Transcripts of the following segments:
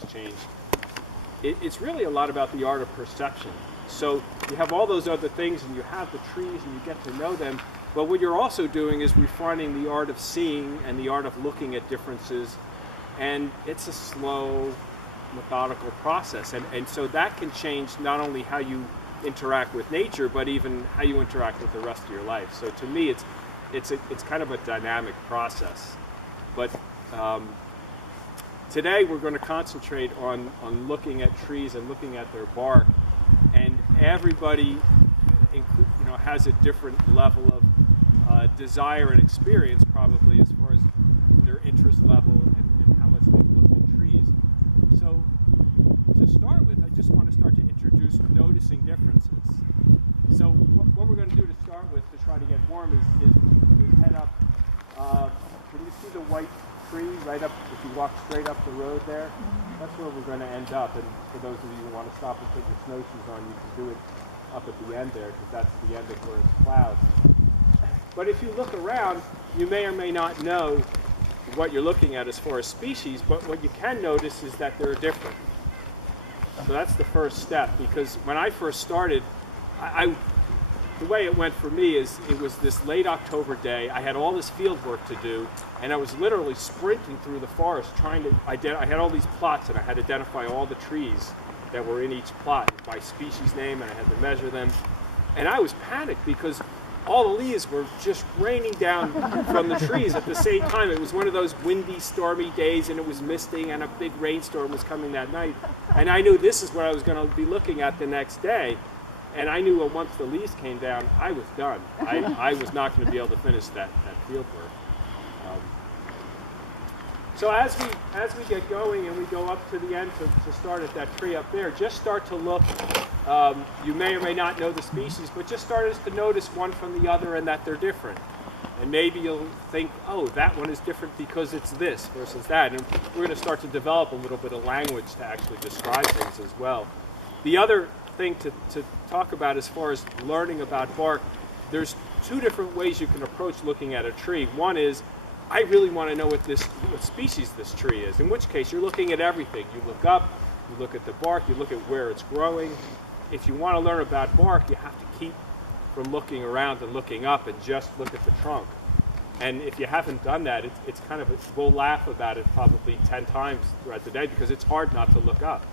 has changed. It's really a lot about the art of perception. So you have all those other things, and you have the trees, and you get to know them, but what you're also doing is refining the art of seeing and the art of looking at differences, and it's a slow, methodical process, and so that can change not only how you interact with nature, but even how you interact with the rest of your life. So to me, it's kind of a dynamic process. But today we're going to concentrate on looking at trees and looking at their bark, and everybody has a different level of desire and experience, probably, as far as their interest level and how much they've looked at trees. So to start with, I just want to start to introduce noticing differences. So what we're going to do to start with, to try to get warm, is head up. Can you see the white tree right up? If you walk straight up the road there, that's where we're going to end up. And for those of you who want to stop and put your snowshoes on, you can do it up at the end there, because that's the end of where it's clouds. But if you look around, you may or may not know what you're looking at as far as species, but what you can notice is that they're different. So that's the first step, because when I first started, the way it went for me is it was this late October day. I had all this field work to do, and I was literally sprinting through the forest trying to I had all these plots, and I had to identify all the trees that were in each plot by species name, and I had to measure them. And I was panicked because all the leaves were just raining down from the trees at the same time. It was one of those windy, stormy days, and it was misting, and a big rainstorm was coming that night. And I knew this is what I was going to be looking at the next day. And I knew once the leaves came down, I was done. I was not going to be able to finish that field work. So as we get going and we go up to the end to start at that tree up there, just start to look. You may or may not know the species, but just start to notice one from the other and that they're different. And maybe you'll think, oh, that one is different because it's this versus that. And we're going to start to develop a little bit of language to actually describe things as well. The other thing to talk about as far as learning about bark, there's two different ways you can approach looking at a tree. One is, I really want to know what species this tree is, in which case you're looking at everything. You look up, you look at the bark, you look at where it's growing. If you want to learn about bark, you have to keep from looking around and looking up and just look at the trunk. And if you haven't done that, it's kind of, we'll laugh about it probably 10 times throughout the day because it's hard not to look up.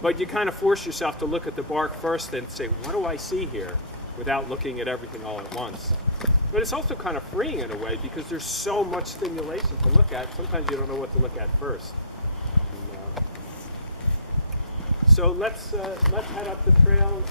But you kind of force yourself to look at the bark first and say, what do I see here, without looking at everything all at once. But it's also kind of freeing in a way because there's so much stimulation to look at. Sometimes you don't know what to look at first. And, so let's head up the trail.